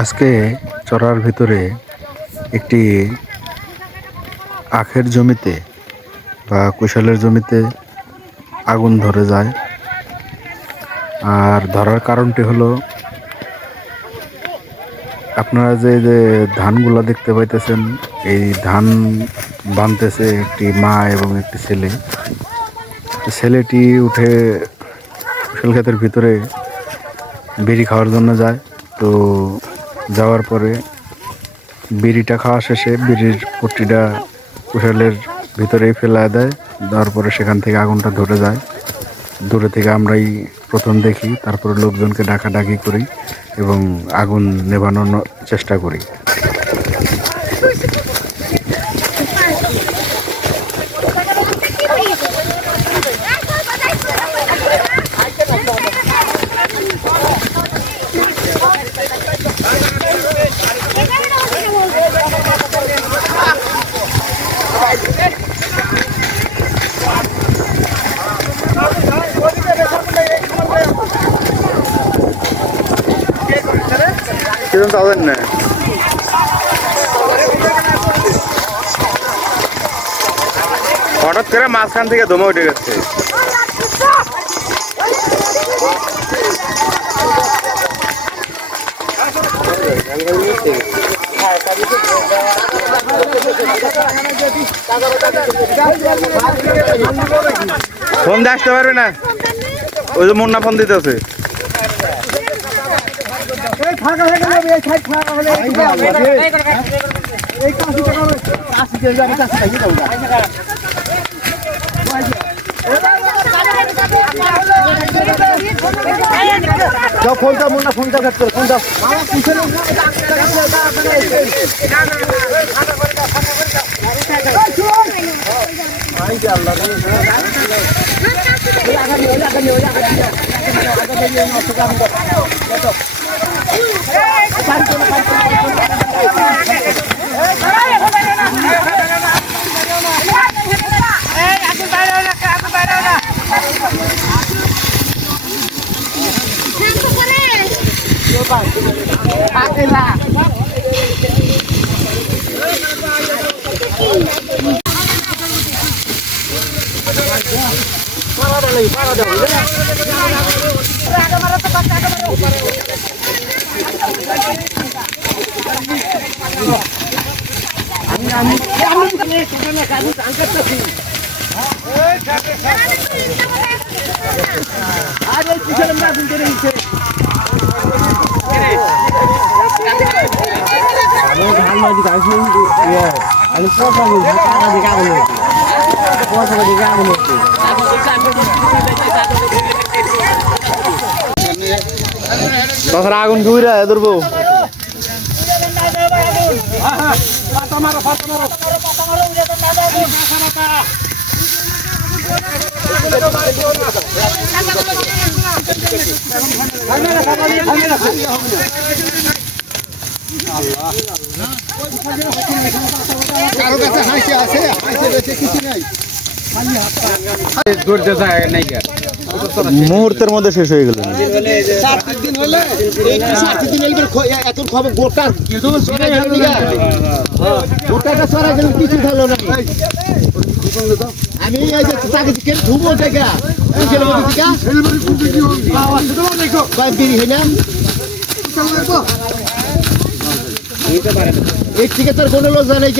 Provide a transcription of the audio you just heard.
আজকে চড়ার ভিতরে একটি আখের জমিতে বা কুশলের জমিতে আগুন ধরে যায়। আর ধরার কারণটি হলো, আপনারা যে ধানগুলা দেখতে পাইতেছেন, এই ধান বানতেছে একটি মা এবং একটি ছেলে। ছেলেটি উঠে কুশল ক্ষেতের ভিতরে বিড়ি খাওয়ার জন্য যায়। তো যাওয়ার পরে বিড়িটা খাওয়া শেষে বিড়ির পট্টিটা কুশলের ভিতরেই ফেলা দেয়। দেওয়ার পরে সেখান থেকে আগুনটা ধরে যায়। দূরে থেকে আমরাই প্রথম দেখি, তারপরে লোকজনকে ডাকাডাকি করি এবং আগুন নেভানোর চেষ্টা করি। হঠাৎ করে মাঝখান থেকে দমে উঠে গেছে। ফোন দিয়ে আসতে পারবে না, ওই যে মুন্না ফোন দিতে আছে। ফোনটা মুন্না ফোনটা কাটতে ফোনটা আগুন ঘুরে ধরবো। মুহূর্তের মধ্যে শেষ হয়ে গেল। আমি ধুবো এর থেকে তোর কোনো লোক জানে